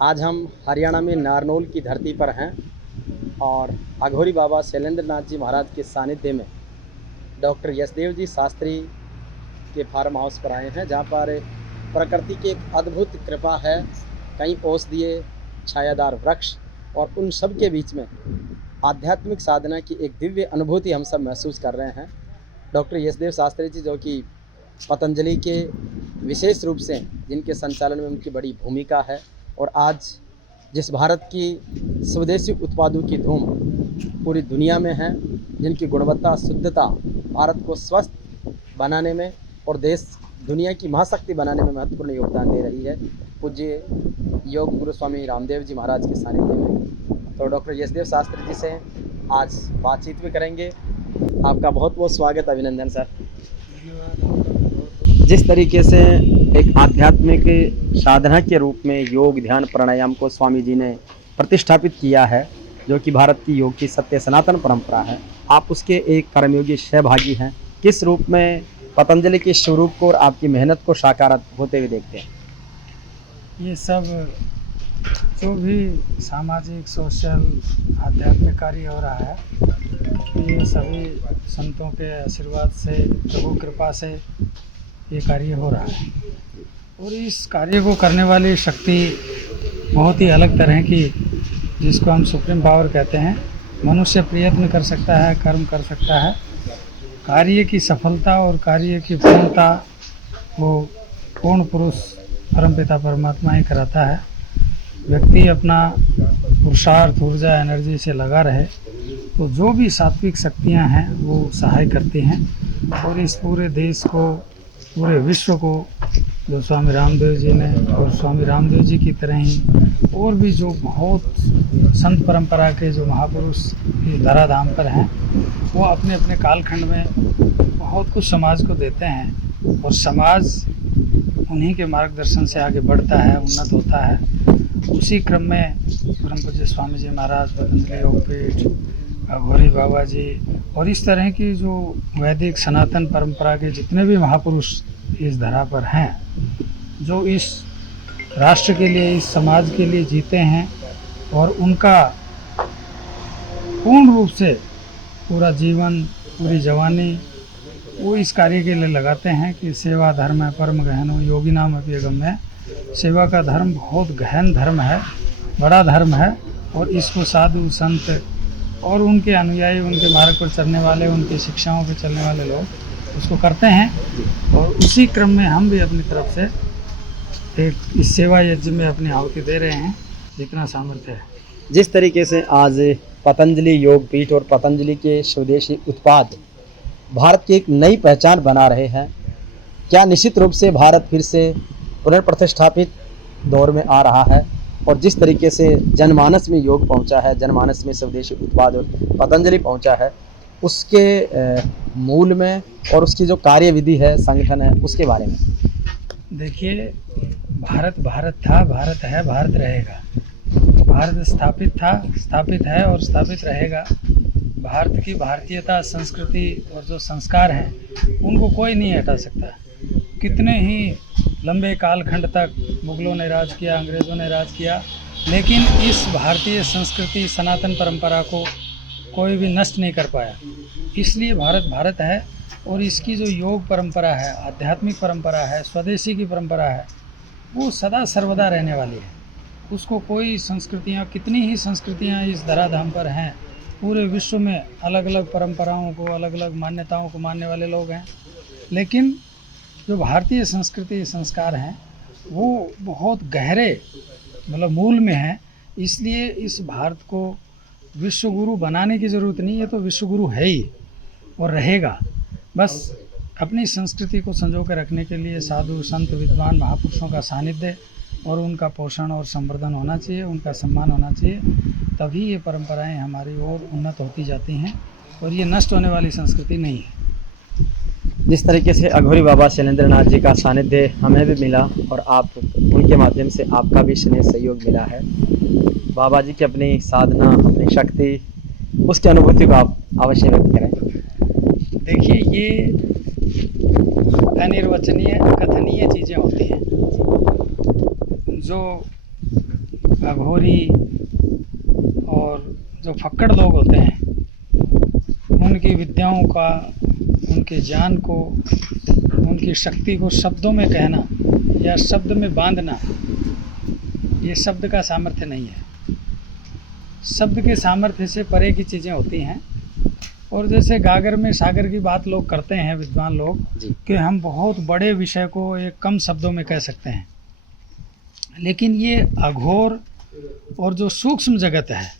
आज हम हरियाणा में नारनौल की धरती पर हैं और अघोरी बाबा शैलेंद्र नाथ जी महाराज के सानिध्य में डॉक्टर यशदेव जी शास्त्री के फार्म हाउस पर आए हैं, जहाँ पर प्रकृति की एक अद्भुत कृपा है। कई औषधीय छायादार वृक्ष और उन सब के बीच में आध्यात्मिक साधना की एक दिव्य अनुभूति हम सब महसूस कर रहे हैं। डॉक्टर यशदेव शास्त्री जी, जो कि पतंजलि के विशेष रूप से जिनके संचालन में उनकी बड़ी भूमिका है, और आज जिस भारत की स्वदेशी उत्पादों की धूम पूरी दुनिया में है, जिनकी गुणवत्ता शुद्धता भारत को स्वस्थ बनाने में और देश दुनिया की महाशक्ति बनाने में महत्वपूर्ण योगदान दे रही है, पूज्य योग गुरु स्वामी रामदेव जी महाराज के सानिध्य में। तो डॉक्टर यशदेव शास्त्री जी से आज बातचीत भी करेंगे। आपका बहुत बहुत स्वागत, अभिनंदन सर। जिस तरीके से एक आध्यात्मिक साधना के रूप में योग ध्यान प्राणायाम को स्वामी जी ने प्रतिष्ठापित किया है, जो कि भारत की योग की सत्य सनातन परंपरा है, आप उसके एक कर्मयोगी सहभागी हैं। किस रूप में पतंजलि के स्वरूप को और आपकी मेहनत को साकार होते हुए देखते हैं? ये सब जो भी सामाजिक सोशल आध्यात्मिक कार्य हो रहा है, ये सभी संतों के आशीर्वाद से, प्रभु कृपा से ये कार्य हो रहा है। और इस कार्य को करने वाली शक्ति बहुत ही अलग तरह की, जिसको हम सुप्रीम पावर कहते हैं। मनुष्य प्रयत्न कर सकता है, कर्म कर सकता है, कार्य की सफलता और कार्य की पूर्णता वो पूर्ण पुरुष परमपिता परमात्मा ही कराता है। व्यक्ति अपना पुरुषार्थ ऊर्जा एनर्जी से लगा रहे तो जो भी सात्विक शक्तियां हैं वो सहाय करती हैं, और इस पूरे देश को, पूरे विश्व को, जो स्वामी रामदेव जी ने और स्वामी रामदेव जी की तरह ही और भी जो बहुत संत परंपरा के जो महापुरुष ये धराधाम पर हैं, वो अपने अपने कालखंड में बहुत कुछ समाज को देते हैं, और समाज उन्हीं के मार्गदर्शन से आगे बढ़ता है, उन्नत होता है। उसी क्रम में परम पूज्य स्वामी जी महाराज, पतंजलि योगपीठ, अघोरी बाबा जी और इस तरह की जो वैदिक सनातन परंपरा के जितने भी महापुरुष इस धरा पर हैं, जो इस राष्ट्र के लिए, इस समाज के लिए जीते हैं, और उनका पूर्ण रूप से पूरा जीवन, पूरी जवानी वो इस कार्य के लिए लगाते हैं कि सेवा धर्म है परम गहनो योगी नाम अपि गम्य। सेवा का धर्म बहुत गहन धर्म है, बड़ा धर्म है, और इसको साधु संत और उनके अनुयायी, उनके मार्ग पर चलने वाले, उनकी शिक्षाओं पर चलने वाले लोग उसको करते हैं। और उसी क्रम में हम भी अपनी तरफ से एक इस सेवा यज्ञ में अपनी आहुति दे रहे हैं, जितना सामर्थ्य है। जिस तरीके से आज पतंजलि योगपीठ और पतंजलि के स्वदेशी उत्पाद भारत की एक नई पहचान बना रहे हैं, क्या निश्चित रूप से भारत फिर से पुनर्प्रतिष्ठापित दौर में आ रहा है? और जिस तरीके से जनमानस में योग पहुंचा है, जनमानस में स्वदेशी उत्पाद और पतंजलि पहुंचा है, उसके मूल में और उसकी जो कार्यविधि है, संगठन है, उसके बारे में देखिए, भारत भारत था, भारत है, भारत रहेगा। भारत स्थापित था, स्थापित है और स्थापित रहेगा। भारत की भारतीयता, संस्कृति और जो संस्कार हैं, उनको कोई नहीं हटा सकता। कितने ही लंबे कालखंड तक मुगलों ने राज किया, अंग्रेज़ों ने राज किया, लेकिन इस भारतीय संस्कृति, सनातन परंपरा को कोई भी नष्ट नहीं कर पाया। इसलिए भारत भारत है, और इसकी जो योग परंपरा है, आध्यात्मिक परंपरा है, स्वदेशी की परंपरा है, वो सदा सर्वदा रहने वाली है। उसको कोई संस्कृतियाँ, कितनी ही संस्कृतियाँ इस धराधाम पर हैं, पूरे विश्व में अलग अलग परंपराओं को, अलग अलग मान्यताओं को मानने वाले लोग हैं, लेकिन जो भारतीय संस्कृति संस्कार हैं वो बहुत गहरे, मतलब मूल में हैं। इसलिए इस भारत को विश्व गुरु बनाने की ज़रूरत नहीं है, तो विश्व गुरु है ही और रहेगा। बस अपनी संस्कृति को संजो कर रखने के लिए साधु संत विद्वान महापुरुषों का सानिध्य और उनका पोषण और संवर्धन होना चाहिए, उनका सम्मान होना चाहिए, तभी ये परंपराएं हमारी ओर उन्नत होती जाती हैं, और ये नष्ट होने वाली संस्कृति नहीं है। जिस तरीके से अघोरी बाबा शैलेंद्र नाथ जी का सानिध्य हमें भी मिला, और आप उनके माध्यम से आपका भी स्नेह सहयोग मिला है, बाबा जी की अपनी साधना, अपनी शक्ति, उसकी अनुभूति को आप अवश्य व्यक्त करें। देखिए, ये अनिर्वचनीय, कथनीय चीज़ें होती हैं, जो अघोरी और जो फक्कड़ लोग होते हैं उनकी विद्याओं का, उनके ज्ञान को, उनकी शक्ति को शब्दों में कहना या शब्द में बांधना, ये शब्द का सामर्थ्य नहीं है। शब्द के सामर्थ्य से परे की चीज़ें होती हैं। और जैसे गागर में सागर की बात लोग करते हैं विद्वान लोग कि हम बहुत बड़े विषय को एक कम शब्दों में कह सकते हैं, लेकिन ये अघोर और जो सूक्ष्म जगत है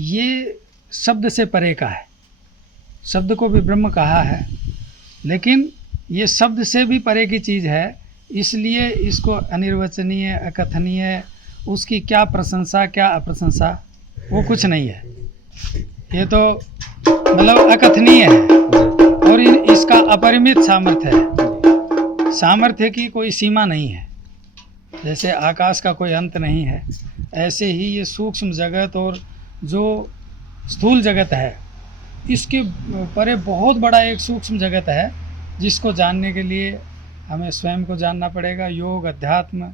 ये शब्द से परे का है। शब्द को भी ब्रह्म कहा है, लेकिन ये शब्द से भी परे की चीज़ है, इसलिए इसको अनिर्वचनीय, अकथनीय, उसकी क्या प्रशंसा क्या अप्रशंसा वो कुछ नहीं है। ये तो मतलब अकथनीय है और इसका अपरिमित सामर्थ्य है। सामर्थ्य की कोई सीमा नहीं है। जैसे आकाश का कोई अंत नहीं है, ऐसे ही ये सूक्ष्म जगत और जो स्थूल जगत है इसके परे बहुत बड़ा एक सूक्ष्म जगत है, जिसको जानने के लिए हमें स्वयं को जानना पड़ेगा। योग, अध्यात्म,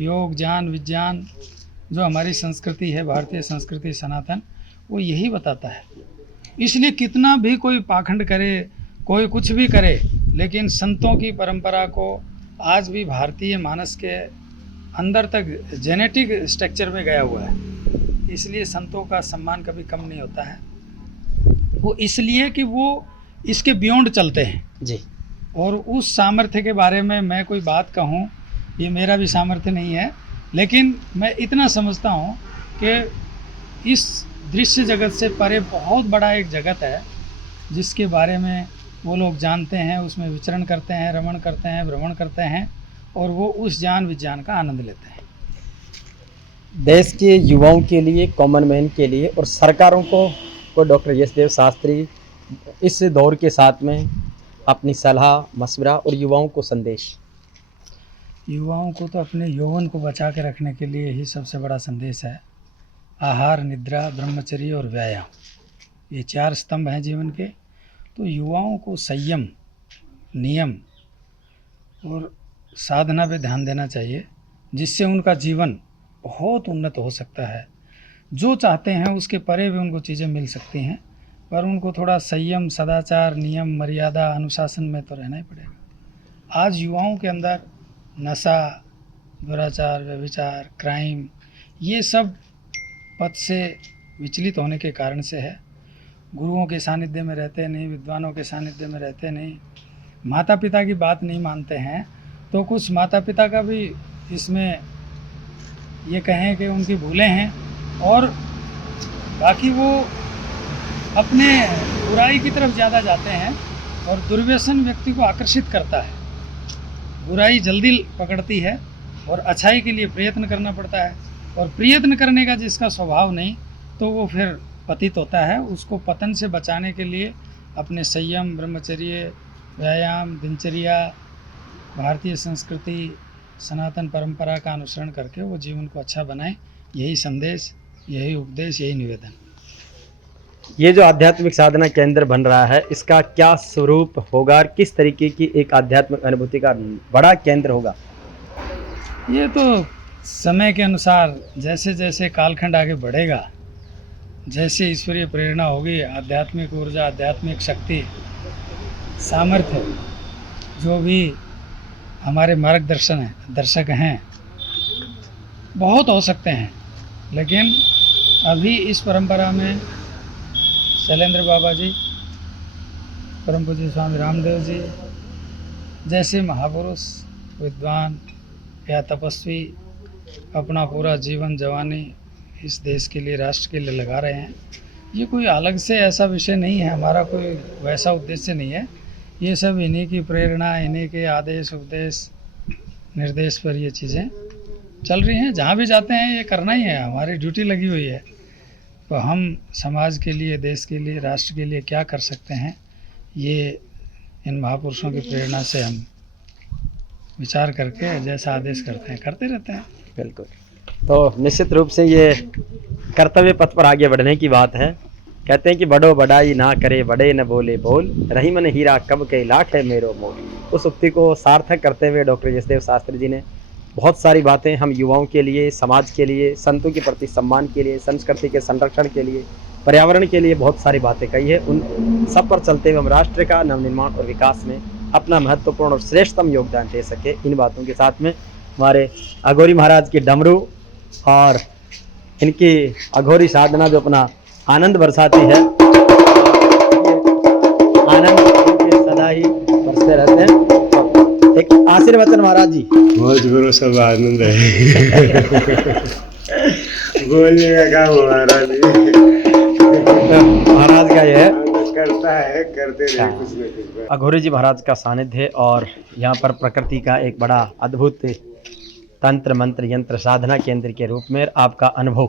योग, ज्ञान, विज्ञान, जो हमारी संस्कृति है, भारतीय संस्कृति सनातन, वो यही बताता है। इसलिए कितना भी कोई पाखंड करे, कोई कुछ भी करे, लेकिन संतों की परंपरा को आज भी भारतीय मानस के अंदर तक जेनेटिक स्ट्रक्चर में गया हुआ है। इसलिए संतों का सम्मान कभी कम नहीं होता है। वो इसलिए कि वो इसके बियॉन्ड चलते हैं जी। और उस सामर्थ्य के बारे में मैं कोई बात कहूँ, ये मेरा भी सामर्थ्य नहीं है, लेकिन मैं इतना समझता हूँ कि इस दृश्य जगत से परे बहुत बड़ा एक जगत है जिसके बारे में वो लोग जानते हैं, उसमें विचरण करते हैं, रमण करते हैं, भ्रमण करते हैं और वो उस ज्ञान विज्ञान का आनंद लेते हैं। देश के युवाओं के लिए, कॉमन मैन के लिए और सरकारों को डॉक्टर यशदेव शास्त्री इस दौर के साथ में अपनी सलाह, मशवरा और युवाओं को संदेश। युवाओं को तो अपने यौवन को बचा के रखने के लिए ही सबसे बड़ा संदेश है। आहार, निद्रा, ब्रह्मचर्य और व्यायाम, ये 4 स्तंभ हैं जीवन के। तो युवाओं को संयम, नियम और साधना पे ध्यान देना चाहिए, जिससे उनका जीवन बहुत उन्नत हो सकता है। जो चाहते हैं उसके परे भी उनको चीज़ें मिल सकती हैं, पर उनको थोड़ा संयम, सदाचार, नियम, मर्यादा, अनुशासन में तो रहना ही पड़ेगा। आज युवाओं के अंदर नशा, दुराचार, व्यभिचार, क्राइम, ये सब पथ से विचलित होने के कारण से है। गुरुओं के सानिध्य में रहते नहीं, विद्वानों के सानिध्य में रहते नहीं, माता पिता की बात नहीं मानते हैं। तो कुछ माता पिता का भी इसमें ये कहें कि उनकी भूलें हैं, और बाकी वो अपने बुराई की तरफ ज़्यादा जाते हैं और दुर्व्यसन व्यक्ति को आकर्षित करता है। बुराई जल्दी पकड़ती है और अच्छाई के लिए प्रयत्न करना पड़ता है, और प्रयत्न करने का जिसका स्वभाव नहीं तो वो फिर पतित होता है। उसको पतन से बचाने के लिए अपने संयम, ब्रह्मचर्य, व्यायाम, दिनचर्या, भारतीय संस्कृति, सनातन परंपरा का अनुसरण करके वो जीवन को अच्छा बनाए। यही संदेश, यही उपदेश, यही निवेदन। ये जो आध्यात्मिक साधना केंद्र बन रहा है, इसका क्या स्वरूप होगा और किस तरीके की एक आध्यात्मिक अनुभूति का बड़ा केंद्र होगा? ये तो समय के अनुसार जैसे जैसे कालखंड आगे बढ़ेगा, जैसे ईश्वरीय प्रेरणा होगी, आध्यात्मिक ऊर्जा, आध्यात्मिक शक्ति, सामर्थ्य, जो भी हमारे दर्शक हैं, बहुत हो सकते हैं। लेकिन अभी इस परंपरा में शैलेंद्र बाबा जी, परम पूज्य स्वामी रामदेव जी जैसे महापुरुष, विद्वान या तपस्वी अपना पूरा जीवन, जवानी इस देश के लिए, राष्ट्र के लिए लगा रहे हैं। ये कोई अलग से ऐसा विषय नहीं है, हमारा कोई वैसा उद्देश्य नहीं है। ये सब इन्हीं की प्रेरणा, इन्हीं के आदेश, उपदेश, निर्देश पर ये चीज़ें चल रही हैं। जहाँ भी जाते हैं ये करना ही है, हमारी ड्यूटी लगी हुई है। तो हम समाज के लिए, देश के लिए, राष्ट्र के लिए क्या कर सकते हैं, ये इन महापुरुषों की प्रेरणा से हम विचार करके जैसा आदेश करते हैं करते रहते हैं। बिल्कुल। तो निश्चित रूप से ये कर्तव्य पथ पर आगे बढ़ने की बात है। कहते हैं कि बड़ो बड़ाई ना करे, बड़े न बोले बोल, रही मन हीरा कब के लाख है मेरो मोल। उस उक्ति को सार्थक करते हुए डॉक्टर यशदेव शास्त्री जी ने बहुत सारी बातें हम युवाओं के लिए, समाज के लिए, संतों के प्रति सम्मान के लिए, संस्कृति के संरक्षण के लिए, पर्यावरण के लिए बहुत सारी बातें कही है। उन सब पर चलते हुए हम राष्ट्र का नवनिर्माण और विकास में अपना महत्वपूर्ण और श्रेष्ठतम योगदान दे सके। इन बातों के साथ में हमारे अघोरी महाराज की डमरू और इनकी अघोरी साधना जो अपना आनंद बरसाती है, आनंद इनके सदा ही बरसते रहते हैं। तो एक आशीर्वचन महाराज जी। बहुत गुरु सब आनंद है। बोलने का काम महाराज जी। महाराज का ये करता है, करते रहे कुछ न कुछ। अघोरी जी महाराज का सानिध्य है और यहाँ पर प्रकृति का एक बड़ा अद्भुत तंत्र मंत्र यंत्र साधना केंद्र के रूप में आपका अनुभव।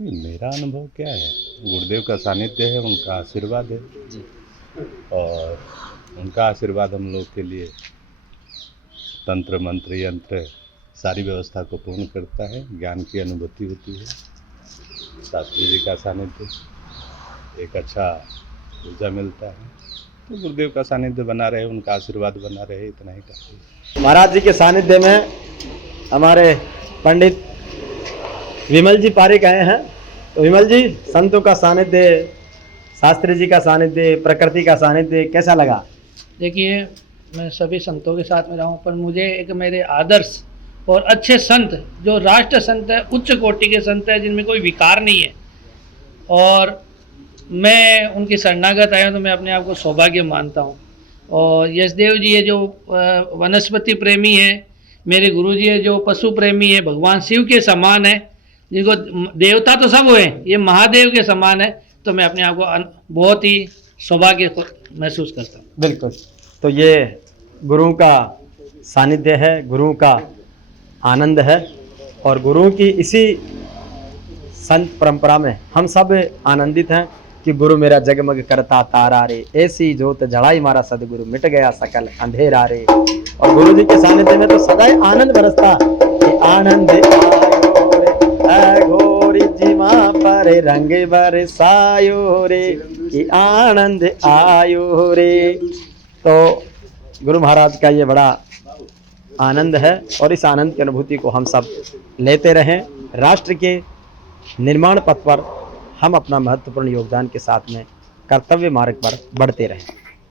मेरा अनुभव क्या है, गुरुदेव का सानिध्य है, उनका आशीर्वाद है जी। और उनका आशीर्वाद हम लोग के लिए तंत्र मंत्र यंत्र सारी व्यवस्था को पूर्ण करता है। ज्ञान की अनुभूति होती है। शास्त्री जी का सानिध्य, एक अच्छा ऊर्जा मिलता है। तो गुरुदेव का सानिध्य बना रहे, उनका आशीर्वाद बना रहे, इतना ही काफी है। महाराज जी के सानिध्य में हमारे पंडित विमल जी पारिक आए हैं। तो विमल जी, संतों का सानिध्य, शास्त्री जी का सानिध्य, प्रकृति का सानिध्य कैसा लगा? देखिए, मैं सभी संतों के साथ में रहा हूँ, पर मुझे एक मेरे आदर्श और अच्छे संत जो राष्ट्र संत है, उच्च कोटि के संत है, जिनमें कोई विकार नहीं है, और मैं उनकी शरणागत आया हूँ, तो मैं अपने आप को सौभाग्य मानता हूँ। और यशदेव जी है जो वनस्पति प्रेमी है, मेरे गुरु जी है जो पशु प्रेमी है, भगवान शिव के समान है, जिनको देवता तो सब हुए, ये महादेव के समान है। तो मैं अपने आप को बहुत ही सौभाग्य महसूस करता हूँ। बिल्कुल। तो ये गुरुओं का सानिध्य है, गुरुओं का आनंद है और गुरुओं की इसी संत परंपरा में हम सब आनंदित हैं कि गुरु मेरा जगमग करता तारा रे, ऐसी जोत जड़ाई मारा सदगुरु, मिट गया सकल अंधेरा रे। और गुरु जी के सानिध्य में तो सदा आनंद बरसता कि आनंद आयो रे, अघोरी जी मां पर रंग बरसायो रे, कि आनंद आयो रे। तो गुरु महाराज का ये बड़ा आनंद है और इस आनंद की अनुभूति को हम सब लेते रहें। राष्ट्र के निर्माण पथ पर हम अपना महत्वपूर्ण योगदान के साथ में कर्तव्य मार्ग पर बढ़ते रहें।